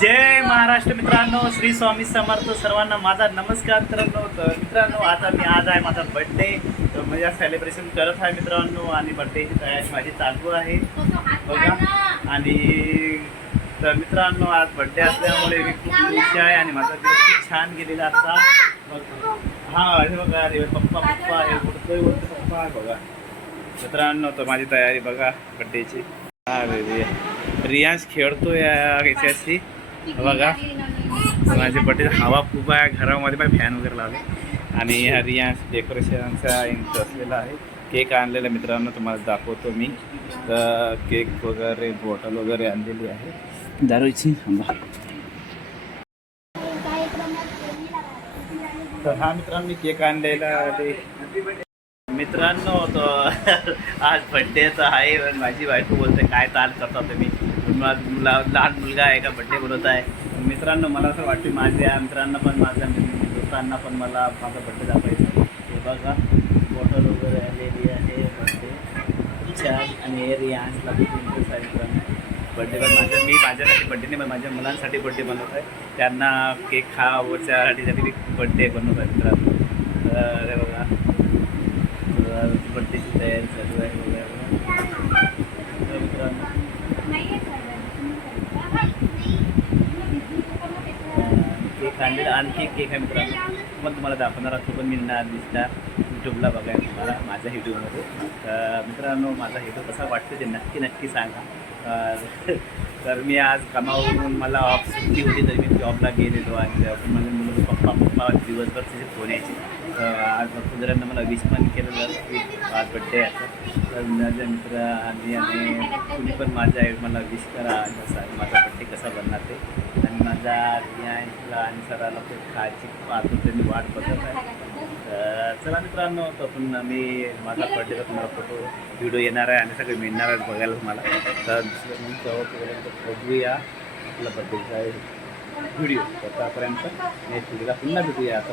जय महाराष्ट्र मित्रांनो, श्री स्वामी समर्थ सर्वांना माझा नमस्कार. मित्रांनो आता मी आज आहे माझा बर्थडे, तर म्हणजे सेलिब्रेशन करत आहे मित्रांनो. आणि बर्थडेची तयारी माझी चालू आहे बघा. आणि तर मित्रांनो आज बर्थडे असल्यामुळे मी खूप खुश आहे आणि माझा दिवस खूप छान गेलेला असता. हां हे बघा रे पप्पा हे उडतोय पप्पा आहे बघा मित्रांनो. तर माझी तयारी बघा बर्थडेची. अरे रियांश खेळतोय याच्याशी बघा. माझे बर्थडे हवा खूप आहे घरामध्ये, पण फॅन वगैरे लावले. आणि ह्या रियांश डेकोरेशनचा इंट असलेला आहे. केक आणलेला मित्रांनो तुम्हाला दाखवतो मी. तर केक वगैरे बॉटल वगैरे आणलेली आहे दारूची. तर हा मित्रांनो मी केक आणलेला ते मित्रांनो. तो आज बड्डेचा आहे. माझी बायको बोलते काय ताल करता तुम्ही, लहान मुलगा आहे का बड्डे बोलत आहे. मित्रांनो मला असं वाटते माझ्या मित्रांना पण माझ्या दोस्तांना पण मला माझा बड्डे दाखवायचा. हे बघा बॉटल वगैरे आलेली आहे बड्डे छान. आणि हे रियांशला खूप इंटरेस्ट आहे मित्रांनो बड्डे. पण माझ्यासाठी बड्डे नाही पण माझ्या मुलांसाठी बड्डे बनवत आहे. त्यांना केक खावच्यासाठी मी बड्डे बनवत आहे मित्रांनो. अरे बघा बड्डेची तयारी चालू आहे वगैरे मित्रांनो. केक आणलेला आणखी केक आहे मित्रांनो. पण तुम्हाला दाखवणार असतो पण मी दिसणार यूट्यूबला बघायला तुम्हाला माझ्या यूट्यूबमध्ये. मित्रांनो माझा व्हिडिओ कसा वाटतो ते नक्की सांगा. तर मी आज कामावरून मला ऑफ सुट्टी होती तरी मी जॉबला गेलेलो. आणि माझे मुलं पप्पा दिवसभर त्याचे फोन यायचे. आज जरांना मला विश पण केलं की आज बड्डे आहे. तर माझ्या मित्र आणि तुम्ही पण मला विश करा माझा बड्डे कसा बनणार ते. आणि माझ्या रियांशला आणि सराला ते खायची त्यांनी वाट बघत आहे. चला मित्रांनो तर पण मी माझा बड्डेचा तुम्हाला फोटो व्हिडिओ येणार आहे आणि सगळे मिळणार आहेत बघायला तुम्हाला. तर दुसरं मग तेव्हापर्यंत बघूया आपला बड्डेचा व्हिडिओ. तर त्यापर्यंत नेक्स्ट व्हिडिओला पुन्हा भेटूया आता.